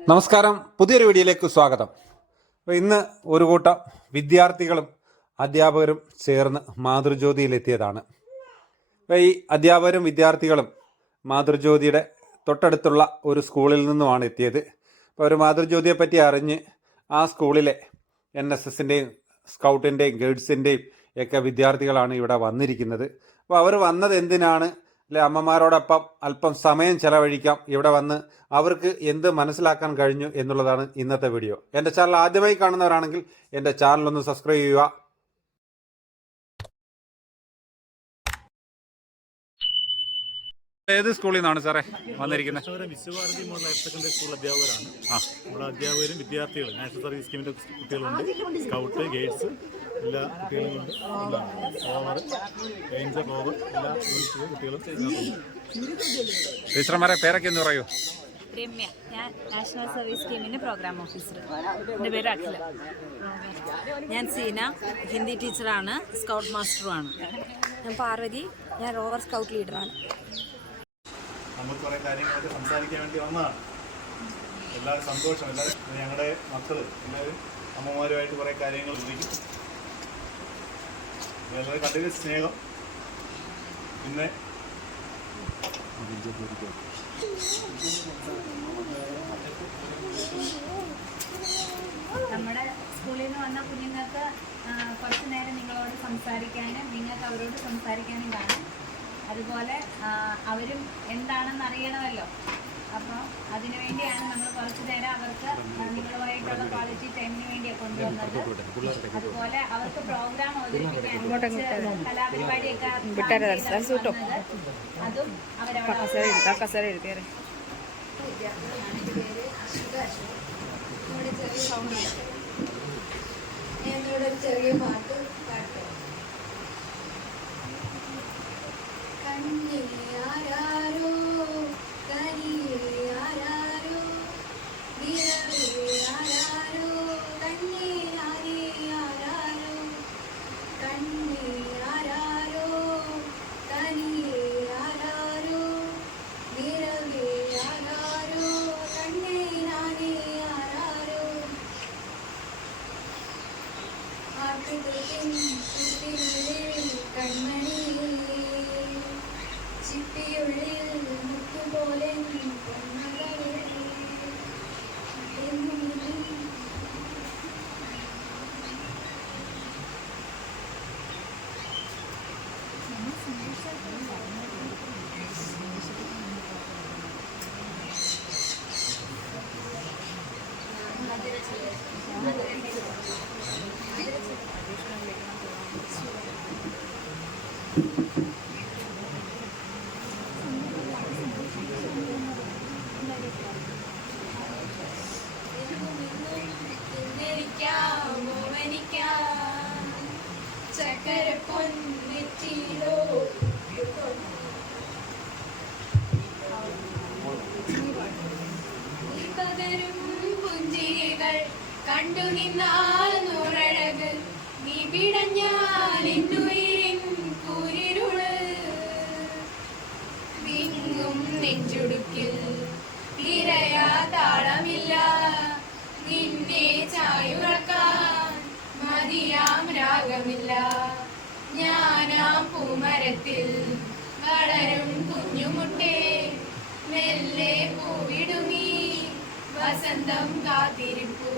നമസ്കാരം, പുതിയൊരു വീഡിയോയിലേക്ക് സ്വാഗതം. ഇന്ന് ഒരു കൂട്ടം വിദ്യാർത്ഥികളും അധ്യാപകരും ചേർന്ന് മാതൃജ്യോതിയിലെത്തിയതാണ്. ഈ അധ്യാപകരും വിദ്യാർത്ഥികളും മാതൃജ്യോതിയുടെ തൊട്ടടുത്തുള്ള ഒരു സ്കൂളിൽ നിന്നുമാണ് എത്തിയത്. അപ്പോൾ ഒരു മാതൃജ്യോതിയെ പറ്റി അറിഞ്ഞ് ആ സ്കൂളിലെ NSSൻ്റെയും സ്കൗട്ടിൻ്റെയും ഗൈഡ്സിൻ്റെയും ഒക്കെ വിദ്യാർത്ഥികളാണ് ഇവിടെ വന്നിരിക്കുന്നത്. അപ്പോൾ അവർ വന്നത് എന്തിനാണ്, അല്ലെ അമ്മമാരോടൊപ്പം അല്പം സമയം ചെലവഴിക്കാം, ഇവിടെ വന്ന് അവർക്ക് എന്ത് മനസ്സിലാക്കാൻ കഴിഞ്ഞു എന്നുള്ളതാണ് ഇന്നത്തെ വീഡിയോ. എൻ്റെ ചാനൽ ആദ്യമായി കാണുന്നവരാണെങ്കിൽ എൻ്റെ ചാനൽ ഒന്ന് സബ്സ്ക്രൈബ് ചെയ്യുക. ഏത് സ്കൂളിൽ നിന്നാണ് സാറേ വന്നിരിക്കുന്നത്? Vishwabharati model higher secondary school അധ്യാപകരാണ്. നമ്മുടെ അധ്യാപകരും വിദ്യാർത്ഥികളും നാഷണൽ സർവീസ് സ്കീമിൻ്റെ കുട്ടികളുണ്ട്, സ്കൗട്ട് ഗൈഡ്സ് എല്ലാ കുട്ടികളുമുണ്ട്. റേഞ്ചർ റോവർ എല്ലാ കുട്ടികളും. ടീച്ചർമാരെ പേരൊക്കെ എന്ന് പറയൂ? രമ്യ, ഞാൻ നാഷണൽ സർവീസ് സ്കീമിൻ്റെ പ്രോഗ്രാം ഓഫീസർ. എൻ്റെ പേര് അഖില. ഞാൻ സീന, ഹിന്ദി ടീച്ചറാണ്, സ്കൗട്ട് മാസ്റ്ററുമാണ്. ഞാൻ പാർവതി, ഞാൻ റോവർ സ്കൗട്ട് ലീഡറാണ്. നമ്മൾ കുറേ കാര്യങ്ങളൊക്കെ സംസാരിക്കാൻ വേണ്ടി വന്നതാണ്. എല്ലാവരും സന്തോഷം. എല്ലാവരും ഞങ്ങളുടെ മക്കൾ എല്ലാവരും അമ്മമാരുമായിട്ട് കുറേ കാര്യങ്ങൾ ചോദിക്കും. വളരെ കണ്ടിന്യൂ സ്നേഹം. പിന്നെ നമ്മുടെ സ്കൂളിൽ നിന്ന് വന്ന കുഞ്ഞുങ്ങൾക്ക് കുറച്ച് നേരം നിങ്ങളോട് സംസാരിക്കാനും നിങ്ങൾക്ക് അവരോട് സംസാരിക്കാനും കാണും. അതുപോലെ അവരും എന്താണെന്ന് അറിയണമല്ലോ. അപ്പോൾ അതിനുവേണ്ടിയാണ് നമ്മൾ കുറച്ച് നേരം അവർക്ക് നിങ്ങളുമായിട്ടുള്ള ക്വാളിറ്റി ടൈമിന് വേണ്ടിയാണ് കൊണ്ടുവന്നത്. അതുപോലെ അവർക്ക് പ്രോഗ്രാം അവതരിപ്പിക്കാൻ കലാപരിപാടിയൊക്കെ അതും അവരവിടെ ചെറിയ പാട്ട് പാട്ട് കണ്ണിയാരോ കരിയാരോ വിരവിയാരോ കണ്ണിയാരോ കണ്ണിയാരോ കരിയാരോ വിരവിയാരോ കണ്ണിയാരോ ആട്ടുകുട്ടിൻ കുട്ടിനുള്ളിൽ കൺമണി ചിപ്പിയുള്ളിൽ മുത്തുപോലെ ചക്കര പൊന്നിച്ചിലോ പകരും പുഞ്ചിരികൾ കണ്ടു നിന്നാൽ നൂറഴക് നീ പിടഞ്ഞാൽ എന്നുയിരിൻ കൂരിരുള് വിങ്ങും നെഞ്ചുടുക്കിൽ ഇരയാ താളമില്ല നിന്നെ ചായുറക്കാൻ മതിയാം രാഗമില്ല ഞാനാം പൂമരത്തിൽ വളരും കുഞ്ഞുമുട്ടേ മെല്ലെ പൂവിടുമീ വസന്തം കാത്തിരിപ്പൂ.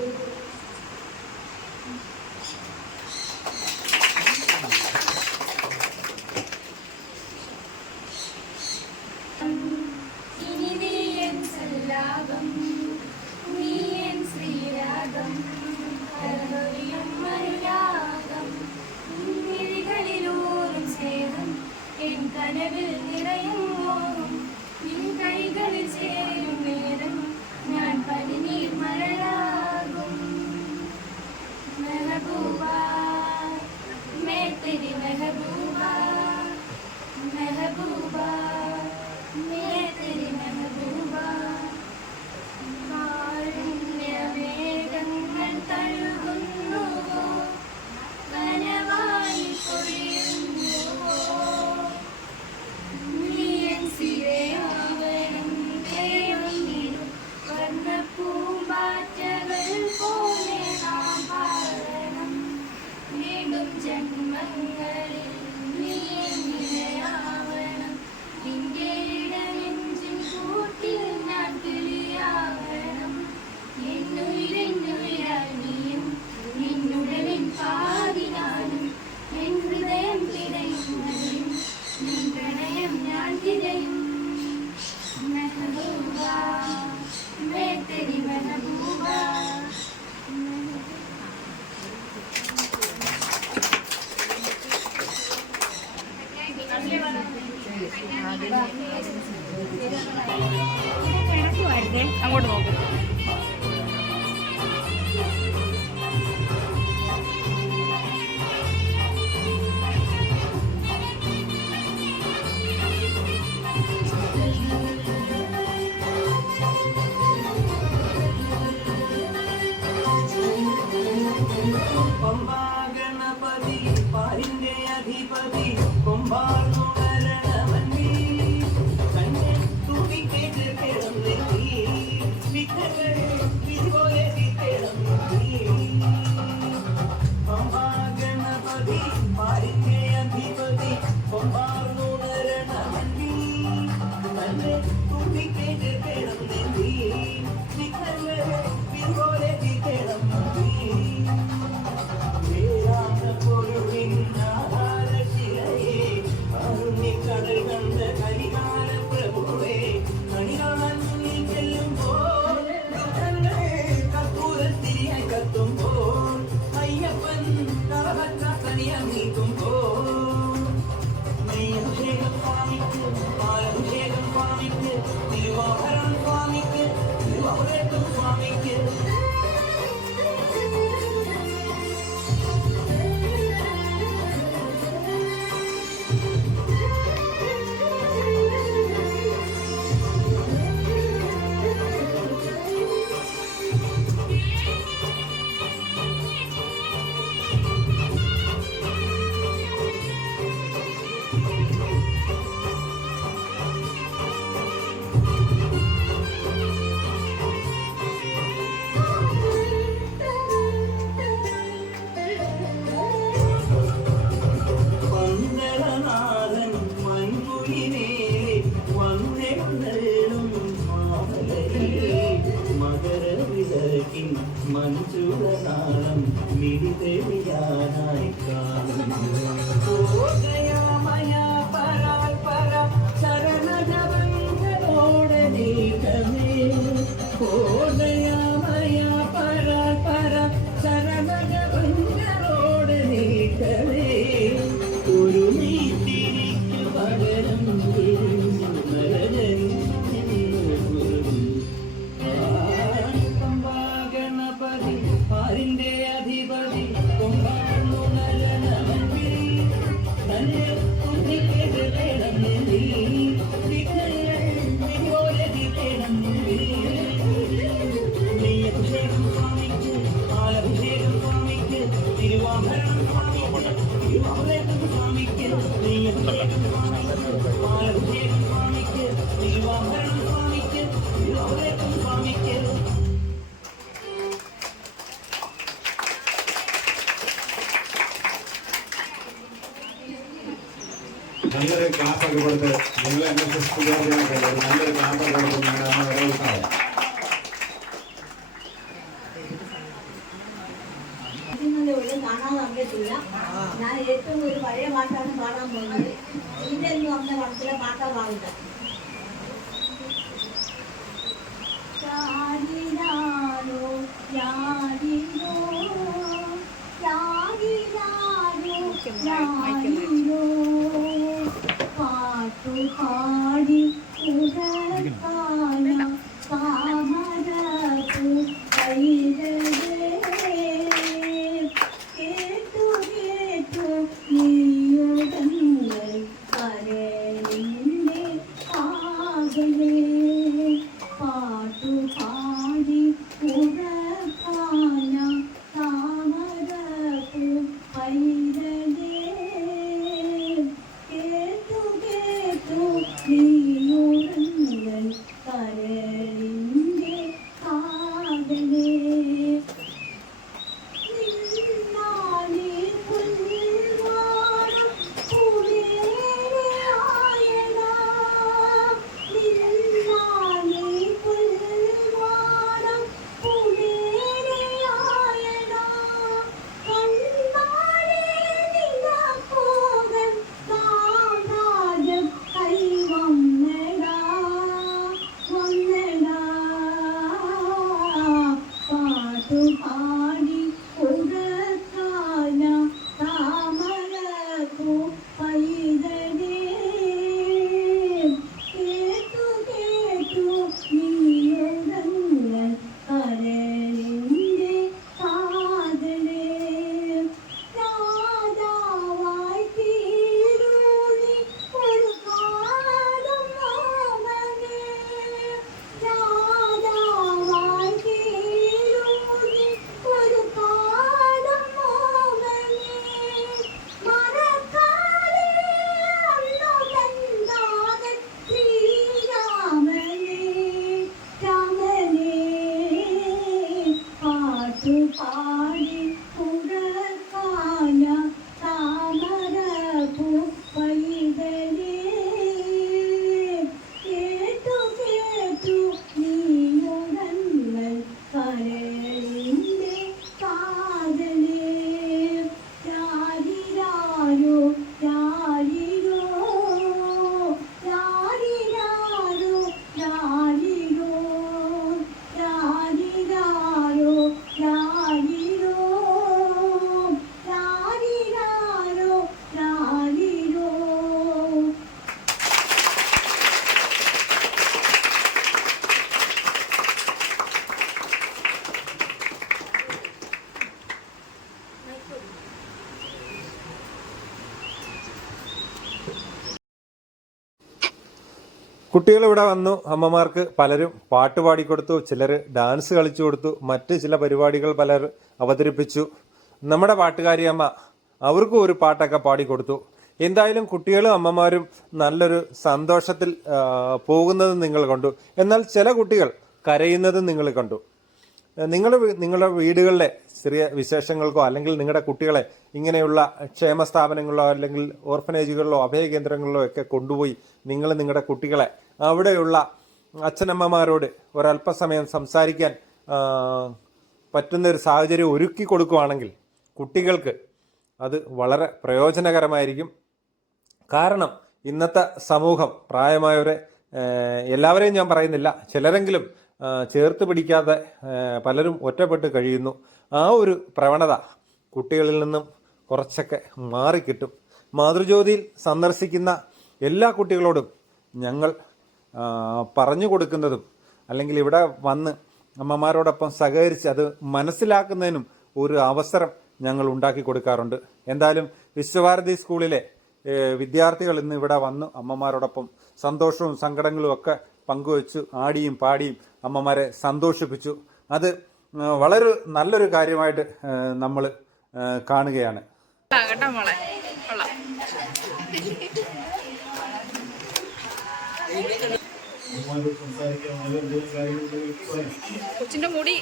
ഇനി നീയൻ സല്ലാപം നീയൻ ശ്രീരാഗം കരമൊഴിയും മനുരാഗം നിന്നിഴികളിലൂറും സ്നേഹം എൻ കനവിൽ നിറയുമോ നിൻ കൈകളിൽ ചേരും നേരം ഞാൻ പനിനീർ മഴയാകും. അങ്ങോട്ട് നോക്കും. പമ്പാഗണപതി പാരിന്റെ അധിപതി കൊമ്പാർന്നുണരണമന്നി കണ്ണെ തുടിക്കേറ്റ് കിടന്നെത്തി വിഘ്നങ്ങളെ വിധിപോലെ കിടന്നെത്തി പമ്പാഗണപതി പാരിന്റെ അധിപതി കൊമ്പാർന്നുണരണമന്നി കണ്ണെ തുടിക്കേറ്റ് കിടന്നെത്തി വിഘ്നങ്ങളെ വിധിപോലെ കിടന്നെത്തി കടൽ കണ്ട കരികാല പ്രഭുവേ കണികാണാൻ മുന്നിൽ ചെല്ലുമ്പോൾ കത്തൂരത്തിരിയായി കത്തുമ്പോൾ അയ്യപ്പൻ തറവച്ച കണിയാൻ നീക്കുമ്പോൾ നെയ്യഭിഷേകം സ്വാമിക്ക് പാലഭിഷേകം സ്വാമിക്ക് തിരുവാഭരണം സ്വാമിക്ക് തിരുവാഭരണം സ്വാമിക്ക് വന്ദനനാഥൻ മൺകുയിലേറെ വന്നെഴുന്നള്ളും മാമലയിലെ മകരവിളക്കിൻ മഞ്ജുളനാളം മിഴിതെളിയാനായി കാണുമയ പരാൽ പര ശരണജപങ്ങളോടെ നീക്കമേ കോടയാമയ പരാൽ പര ശരണജപങ്ങളോടെ നീക്കമേ ഒരു നീതിരിക്കു പകരം പമ്പാഗണപതി പാരിന്റെ അധിപതി കൊമ്പാർന്നു നരനമന്തി തന്നെ കുന്നിക്കേത് കിടന്നെത്തി വിഘ്നങ്ങളെ കിടന്നെത്തി നെയ്യഭിഷേകം സ്വാമിക്ക് പാലഭിഷേകം സ്വാമിക്ക് തിരുവാഭരണം സ്വാമിക്ക് തിരുവാഭരണം സ്വാമിക്ക് നെയ്യഭിഷേകം സ്വാമിക്ക് പാലഭിഷേകം സ്വാമിക്ക് തിരുവാഭരണം സ്വാമിക്ക് തിരുവാഭരണം സ്വാമിക്ക് നല്ലൊരു ക്ലാസ്സൊക്കെ കൊടുത്ത് നിങ്ങൾ NSS വിദ്യാർത്ഥികൾക്ക് ഒരു നല്ലൊരു ക്ലാസ്സൊക്കെ കൊടുത്ത് നിങ്ങളാണ് വരവിട്ടാണ്. കാണാൻ അറിയത്തില്ല. ഞാൻ ഏറ്റവും ഒരു പഴയ പാട്ടാണ് പാടാൻ പോകുന്നത്. ഇതിന്റെ എന്ന് പറഞ്ഞ പടത്തിലെ പാട്ടാ പാടുന്നത്. പാട്ടു പാടി താമരപ്പൂ കേട്ടു കേട്ടു നീയുടങ്ങൾ കരളിന്റെ ആകലേ പാട്ടു പാടി ഉറക്കാന താമരപ്പൂ പൈരലേ കേട്ടു കേട്ടു നീയുടങ്ങൾ കുട്ടികൾ ഇവിടെ വന്നു. അമ്മമാർക്ക് പലരും പാട്ട് പാടിക്കൊടുത്തു, ചിലർ ഡാൻസ് കളിച്ചു കൊടുത്തു, മറ്റ് ചില പരിപാടികൾ പലർ അവതരിപ്പിച്ചു. നമ്മുടെ പാട്ടുകാരി അമ്മ അവർക്കും ഒരു പാട്ടൊക്കെ പാടിക്കൊടുത്തു. എന്തായാലും കുട്ടികളും അമ്മമാരും നല്ലൊരു സന്തോഷത്തിൽ പോകുന്നതും നിങ്ങൾ കണ്ടു. എന്നാൽ ചില കുട്ടികൾ കരയുന്നതും നിങ്ങൾ കണ്ടു. നിങ്ങളുടെ വീടുകളിലെ ചെറിയ വിശേഷങ്ങൾക്കോ അല്ലെങ്കിൽ നിങ്ങളുടെ കുട്ടികളെ ഇങ്ങനെയുള്ള ക്ഷേമ സ്ഥാപനങ്ങളിലോ അല്ലെങ്കിൽ ഓർഫനേജുകളിലോ അഭയകേന്ദ്രങ്ങളിലോ ഒക്കെ കൊണ്ടുപോയി നിങ്ങളുടെ കുട്ടികളെ അവിടെയുള്ള അച്ഛനമ്മമാരോട് ഒരല്പസമയം സംസാരിക്കാൻ പറ്റുന്നൊരു സാഹചര്യം ഒരുക്കി കൊടുക്കുകയാണെങ്കിൽ കുട്ടികൾക്ക് അത് വളരെ പ്രയോജനകരമായിരിക്കും. കാരണം ഇന്നത്തെ സമൂഹം പ്രായമായവരെ എല്ലാവരെയും ഞാൻ പറയുന്നില്ല, ചിലരെങ്കിലും ചേർത്ത് പിടിക്കാതെ പലരും ഒറ്റപ്പെട്ട് കഴിയുന്നു. ആ ഒരു പ്രവണത കുട്ടികളിൽ നിന്നും കുറച്ചൊക്കെ മാറിക്കിട്ടും. മാതൃജ്യോതിയിൽ സന്ദർശിക്കുന്ന എല്ലാ കുട്ടികളോടും ഞങ്ങൾ പറഞ്ഞു കൊടുക്കുന്നതും അല്ലെങ്കിൽ ഇവിടെ വന്ന് അമ്മമാരോടൊപ്പം സഹകരിച്ച് അത് മനസ്സിലാക്കുന്നതിനും ഒരു അവസരം ഞങ്ങൾ ഉണ്ടാക്കി കൊടുക്കാറുണ്ട്. എന്തായാലും വിശ്വഭാരതി സ്കൂളിലെ വിദ്യാർത്ഥികൾ ഇന്ന് ഇവിടെ വന്ന് അമ്മമാരോടൊപ്പം സന്തോഷവും സങ്കടങ്ങളും ഒക്കെ പങ്കുവച്ചു, ആടിയും പാടിയും അമ്മമാരെ സന്തോഷിപ്പിച്ചു. അത് വളരെ നല്ലൊരു കാര്യമായിട്ട് നമ്മൾ കാണുകയാണ്. കൊച്ചിന്റെ മുടി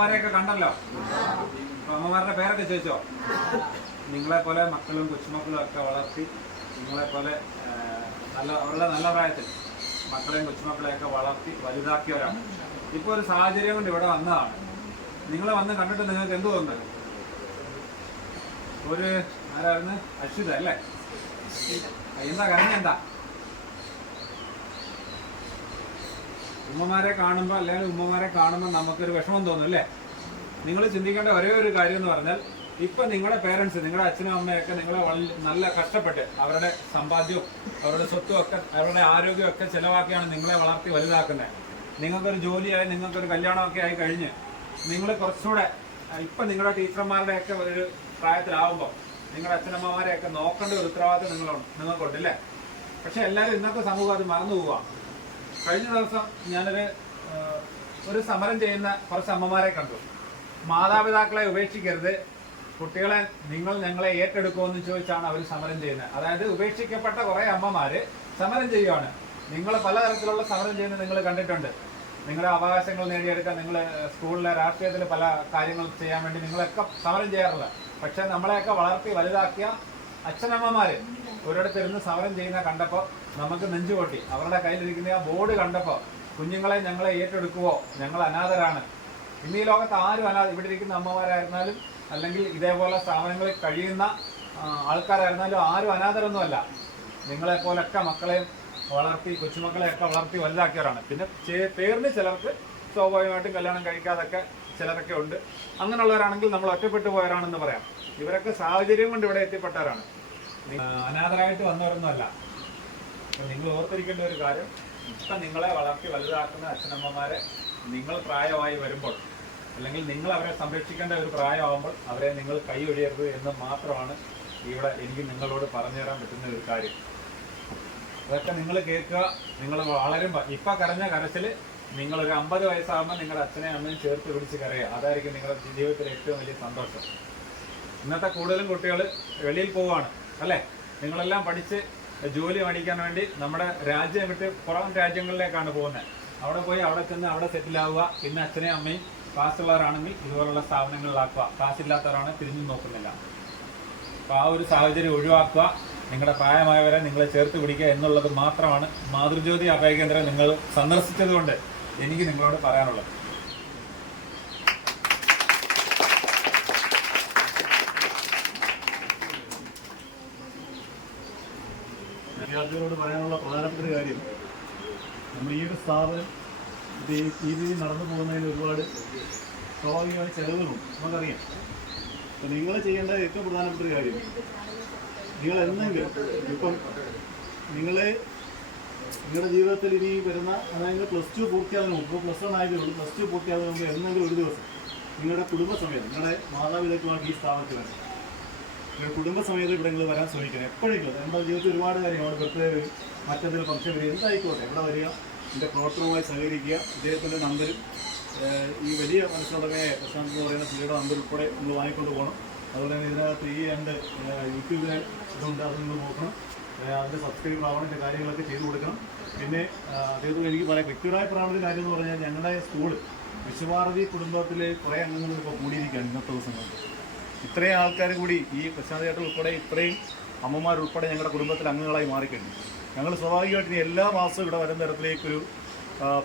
അമ്മമാരെയൊക്കെ കണ്ടല്ലോ. അമ്മമാരുടെ പേരൊക്കെ ചോദിച്ചോ? നിങ്ങളെ പോലെ മക്കളും കൊച്ചുമക്കളും ഒക്കെ വളർത്തി നിങ്ങളെ പോലെ അവരുടെ നല്ല പ്രായത്തിൽ മക്കളെയും കൊച്ചുമക്കളെയൊക്കെ വളർത്തി വലുതാക്കിയവരാണ്. ഇപ്പോൾ ഒരു സാഹചര്യം കൊണ്ട് ഇവിടെ വന്നതാണ്. നിങ്ങളെ വന്ന് കണ്ടിട്ട് നിങ്ങൾക്ക് എന്ത് തോന്നുന്നത്? ഒരു ആരായിരുന്നു? അശ്വിത അല്ലേ? എന്താ കരഞ്ഞ? എന്താ ഉമ്മമാരെ കാണുമ്പോൾ അല്ലെങ്കിൽ ഉമ്മമാരെ കാണുമ്പോൾ നമുക്കൊരു വിഷമം തോന്നും അല്ലേ? നിങ്ങൾ ചിന്തിക്കേണ്ട ഒരേ ഒരു കാര്യം എന്ന് പറഞ്ഞാൽ ഇപ്പം നിങ്ങളുടെ പേരൻസ്, നിങ്ങളുടെ അച്ഛനും അമ്മയൊക്കെ നിങ്ങളെ നല്ല കഷ്ടപ്പെട്ട് അവരുടെ സമ്പാദ്യവും അവരുടെ സ്വത്തും ഒക്കെ അവരുടെ ആരോഗ്യമൊക്കെ ഒക്കെ ചിലവാക്കിയാണ് നിങ്ങളെ വളർത്തി വലുതാക്കുന്നത്. നിങ്ങൾക്കൊരു ജോലിയായി നിങ്ങൾക്കൊരു കല്യാണമൊക്കെ ആയി കഴിഞ്ഞ് നിങ്ങൾ കുറച്ചുകൂടെ ഇപ്പം നിങ്ങളുടെ ടീച്ചർമാരുടെയൊക്കെ ഒരു പ്രായത്തിലാവുമ്പോൾ നിങ്ങളുടെ അച്ഛനമ്മമാരെയൊക്കെ നോക്കേണ്ട ഒരു ഉത്തരവാദിത്വം നിങ്ങൾക്കുണ്ട് അല്ലേ? പക്ഷെ എല്ലാവരും ഇന്നത്തെ സമൂഹം അത് മറന്നു പോവാം. കഴിഞ്ഞ ദിവസം ഒരു സമരം ചെയ്യുന്ന കുറച്ച് അമ്മമാരെ കണ്ടു. മാതാപിതാക്കളെ ഉപേക്ഷിക്കരുത്, കുട്ടികളെ ഞങ്ങളെ ഏറ്റെടുക്കുമെന്ന് ചോദിച്ചാണ് അവർ സമരം ചെയ്യുന്നത്. അതായത് ഉപേക്ഷിക്കപ്പെട്ട കുറേ അമ്മമാര് സമരം ചെയ്യുകയാണ്. നിങ്ങൾ പലതരത്തിലുള്ള സമരം ചെയ്യുന്നത് നിങ്ങൾ കണ്ടിട്ടുണ്ട്. നിങ്ങളുടെ അവകാശങ്ങൾ നേടിയെടുക്കാൻ നിങ്ങൾ സ്കൂളിലെ രാഷ്ട്രീയത്തിൽ പല കാര്യങ്ങൾ ചെയ്യാൻ വേണ്ടി നിങ്ങളൊക്കെ സമരം ചെയ്യാറില്ല. പക്ഷെ നമ്മളെയൊക്കെ വളർത്തി വലുതാക്കിയ അച്ഛനമ്മമാര് ഒരിടത്തിരുന്ന് സമരം ചെയ്യുന്ന കണ്ടപ്പോൾ നമുക്ക് നെഞ്ചുപൊട്ടി. അവരുടെ കയ്യിലിരിക്കുന്ന ആ ബോർഡ് കണ്ടപ്പോൾ കുഞ്ഞുങ്ങളെ ഞങ്ങളെ ഏറ്റെടുക്കുവോ, ഞങ്ങൾ അനാഥരാണ്. ഇന്ന് ഈ ലോകത്ത് ആരും ഇവിടെ ഇരിക്കുന്ന അമ്മമാരായിരുന്നാലും അല്ലെങ്കിൽ ഇതേപോലെ സ്ഥാപനങ്ങളിൽ കഴിയുന്ന ആൾക്കാരായിരുന്നാലും ആരും അനാഥരൊന്നുമല്ല. നിങ്ങളെപ്പോലൊക്കെ മക്കളെയും വളർത്തി, കൊച്ചുമക്കളെയൊക്കെ വളർത്തി വലുതാക്കിയവരാണ്. പിന്നെ പേരിന് ചിലർക്ക് സ്വാഭാവികമായിട്ടും കല്യാണം കഴിക്കാതൊക്കെ ചിലരൊക്കെ ഉണ്ട്. അങ്ങനെയുള്ളവരാണെങ്കിൽ നമ്മൾ ഒറ്റപ്പെട്ടു പോയവരാണെന്ന് പറയാം. ഇവരൊക്കെ സാഹചര്യം കൊണ്ട് ഇവിടെ എത്തിപ്പെട്ടവരാണ്, അനാഥരായിട്ട് വന്നവരൊന്നുമല്ല. അപ്പം നിങ്ങൾ ഓർത്തിരിക്കേണ്ട ഒരു കാര്യം, ഇപ്പം നിങ്ങളെ വളർത്തി വലുതാക്കുന്ന അച്ഛനമ്മമാരെ നിങ്ങൾ പ്രായമായി വരുമ്പോൾ അല്ലെങ്കിൽ നിങ്ങൾ അവരെ സംരക്ഷിക്കേണ്ട ഒരു പ്രായമാകുമ്പോൾ അവരെ നിങ്ങൾ കൈ ഒഴിയരുത് എന്ന് മാത്രമാണ് ഇവിടെ എനിക്ക് നിങ്ങളോട് പറഞ്ഞു തരാൻ പറ്റുന്ന ഒരു കാര്യം. അതൊക്കെ നിങ്ങൾ കേൾക്കുക. നിങ്ങൾ വളരുമ്പോൾ ഇപ്പം കരഞ്ഞ കരച്ചിൽ നിങ്ങളൊരു 50 വയസ്സാകുമ്പോൾ നിങ്ങളുടെ അച്ഛനെയും അമ്മയും ചേർത്ത് പിടിച്ച് കരയുക. അതായിരിക്കും നിങ്ങളുടെ ജീവിതത്തിലെ ഏറ്റവും വലിയ സന്തോഷം. ഇന്നത്തെ കൂടുതലും കുട്ടികൾ വെളിയിൽ പോവുകയാണ് അല്ലേ? നിങ്ങളെല്ലാം പഠിച്ച് ജോലി മേടിക്കാൻ വേണ്ടി നമ്മുടെ രാജ്യം വിട്ട് പുറം രാജ്യങ്ങളിലേക്കാണ് പോകുന്നത്. അവിടെ പോയി അവിടെ ചെന്ന് അവിടെ സെറ്റിലാവുക. പിന്നെ അച്ഛനെയും അമ്മയും കാശുള്ളവരാണെങ്കിൽ ഇതുപോലുള്ള സ്ഥാപനങ്ങളിലാക്കുക, കാശില്ലാത്തവരാണ് തിരിഞ്ഞു നോക്കുന്നില്ല. അപ്പോൾ ആ ഒരു സാഹചര്യം ഒഴിവാക്കുക. നിങ്ങളുടെ പ്രായമായവരെ നിങ്ങളെ ചേർത്ത് പിടിക്കുക എന്നുള്ളത് മാത്രമാണ് മാതൃജ്യോതി അഭയകേന്ദ്രം നിങ്ങൾ സന്ദർശിച്ചത് കൊണ്ട് എനിക്ക് നിങ്ങളോട് പറയാനുള്ളത്. വിദ്യാർത്ഥികളോട് പറയാനുള്ള പ്രധാനപ്പെട്ട ഒരു കാര്യം, നമ്മൾ ഈ ഒരു സ്ഥാപനം ഈ രീതിയിൽ നടന്നു പോകുന്നതിന് ഒരുപാട് സ്വാഭാവികമായ ചെലവുകളുണ്ട്, നമുക്കറിയാം. അപ്പം നിങ്ങൾ ചെയ്യേണ്ട ഏറ്റവും പ്രധാനപ്പെട്ട ഒരു കാര്യം, നിങ്ങൾ എന്തെങ്കിലും ഇപ്പം നിങ്ങളുടെ ജീവിതത്തിൽ ഇനി വരുന്ന, അതായത് +2 പൂർത്തിയാകുന്ന മുമ്പ്, ഇപ്പോൾ +1 ആയതേ ഉള്ളൂ, +2 പൂർത്തിയാകുന്ന മുമ്പ് എന്തെങ്കിലും ഒരു ദിവസം നിങ്ങളുടെ കുടുംബസമേതം, നിങ്ങളുടെ മാതാപിതാക്കളുമായിട്ട് ഈ സ്ഥാപനത്തിൽ വരണം. നിങ്ങളുടെ കുടുംബസമേതം ഇവിടെ നിങ്ങൾ വരാൻ ശ്രമിക്കണം. എപ്പോഴെങ്കിലും നമ്മുടെ ജീവിതത്തിൽ ഒരുപാട് കാര്യങ്ങൾ, ബർത്ത്ഡേ വരും, മറ്റെന്തെങ്കിലും ഫംഗ്ഷൻ വരും, എന്തായിക്കോട്ടെ ഇവിടെ വരിക, എൻ്റെ പ്രവർത്തനവുമായി സഹകരിക്കുക. ഇദ്ദേഹത്തിൻ്റെ നമ്പരും ഈ വലിയ മനസ്സിലുടമയായ പ്രശാന്ത് എന്ന് പറയുന്ന പുള്ളിയുടെ നമ്പർ ഉൾപ്പെടെ നിങ്ങൾ വാങ്ങിക്കൊണ്ട് പോകണം. അതുപോലെ തന്നെ ഇതിനകത്ത് ഈ 2 യൂട്യൂബിൽ ഇതുണ്ട്, അത് നിങ്ങൾ നോക്കണം. അതിൻ്റെ സബ്സ്ക്രൈബർ ആവണ കാര്യങ്ങളൊക്കെ ചെയ്തു കൊടുക്കണം. പിന്നെ അദ്ദേഹത്തോട് എനിക്ക് പറയാം, വ്യക്തിപരമായി പറയാനുള്ള കാര്യം എന്ന് പറഞ്ഞാൽ, ഞങ്ങളുടെ സ്കൂൾ വിശ്വഭാരതി കുടുംബത്തിലെ കുറേ അംഗങ്ങൾ ഇപ്പോൾ കൂടിയിരിക്കുകയാണ് ഇന്നത്തെ ദിവസങ്ങളിൽ. ഇത്രയും ആൾക്കാർ കൂടി, ഈ പ്രശാന്ത് ചേട്ടൻ ഉൾപ്പെടെ ഇത്രയും അമ്മമാരുൾപ്പെടെ ഞങ്ങളുടെ കുടുംബത്തിൽ അംഗങ്ങളായി മാറിക്കഴിഞ്ഞു. ഞങ്ങൾ സ്വാഭാവികമായിട്ടും എല്ലാ മാസവും ഇവിടെ വരുന്ന തരത്തിലേക്കൊരു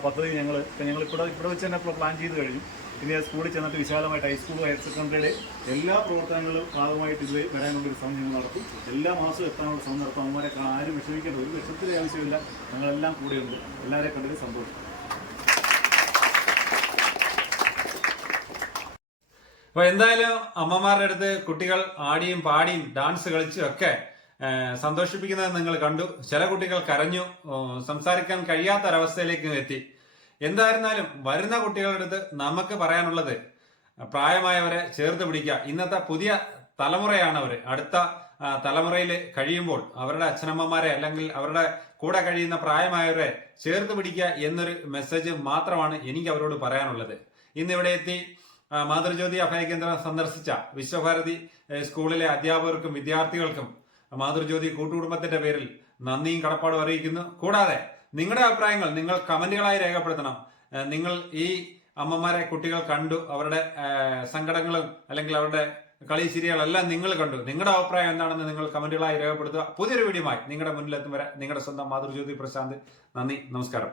പദ്ധതി ഞങ്ങളിവിടെ വെച്ച് തന്നെ ഇപ്പോൾ പ്ലാൻ ചെയ്ത് കഴിഞ്ഞു. ഇനി ആ സ്കൂളിൽ ചെന്നിട്ട് വിശാലമായിട്ട് ഹൈസ്കൂൾ, ഹയർ സെക്കൻഡറിയുടെ എല്ലാ പ്രവർത്തനങ്ങളും ഭാഗമായിട്ട് ഇത് വരാനുള്ളൊരു ശ്രമം ഞങ്ങൾ നടത്തും. എല്ലാ മാസവും എത്താനുള്ള ശ്രമം നടത്തും. അമ്മമാരൊക്കെ ആരും വിഷമിക്കേണ്ട ഒരു വിഷമത്തിൻ്റെ ആവശ്യമില്ല. ഞങ്ങളെല്ലാം കൂടെയുണ്ട്. എല്ലാവരെയും കണ്ടതിൽ സന്തോഷം. അപ്പോൾ എന്തായാലും അമ്മമാരുടെ അടുത്ത് കുട്ടികൾ ആടിയും പാടിയും ഡാൻസ് കളിച്ചും ഒക്കെ സന്തോഷിപ്പിക്കുന്നത് നിങ്ങൾ കണ്ടു. ചില കുട്ടികൾ കരഞ്ഞു, സംസാരിക്കാൻ കഴിയാത്തൊരവസ്ഥയിലേക്ക് എത്തി. എന്തായിരുന്നാലും വരുന്ന കുട്ടികളുടെ അടുത്ത് നമുക്ക് പറയാനുള്ളത്, പ്രായമായവരെ ചേർത്ത് പിടിക്കുക. ഇന്നത്തെ പുതിയ തലമുറയാണ് അവർ. അടുത്ത തലമുറയിൽ കഴിയുമ്പോൾ അവരുടെ അച്ഛനമ്മമാരെ അല്ലെങ്കിൽ അവരുടെ കൂടെ കഴിയുന്ന പ്രായമായവരെ ചേർത്ത് പിടിക്കുക എന്നൊരു മെസ്സേജ് മാത്രമാണ് എനിക്ക് അവരോട് പറയാനുള്ളത്. ഇന്നിവിടെ എത്തി മാതൃജ്യോതി അഭയകേന്ദ്രം സന്ദർശിച്ച വിശ്വഭാരതി സ്കൂളിലെ അധ്യാപകർക്കും വിദ്യാർത്ഥികൾക്കും മാതൃജ്യോതി കൂട്ടുകുടുംബത്തിന്റെ പേരിൽ നന്ദിയും കടപ്പാടും അറിയിക്കുന്നു. കൂടാതെ നിങ്ങളുടെ അഭിപ്രായങ്ങൾ നിങ്ങൾ കമന്റുകളായി രേഖപ്പെടുത്തണം. നിങ്ങൾ ഈ അമ്മമാരെ കുട്ടികൾ കണ്ടു, അവരുടെ സങ്കടങ്ങളും അല്ലെങ്കിൽ അവരുടെ കളി ചിരികളെല്ലാം നിങ്ങൾ കണ്ടു. നിങ്ങളുടെ അഭിപ്രായം എന്താണെന്ന് നിങ്ങൾ കമന്റുകളായി രേഖപ്പെടുത്തുക. പുതിയൊരു വീഡിയോയുമായി നിങ്ങളുടെ മുന്നിലെത്തും വരെ നിങ്ങളുടെ സ്വന്തം മാതൃജ്യോതി പ്രശാന്ത്. നന്ദി, നമസ്കാരം.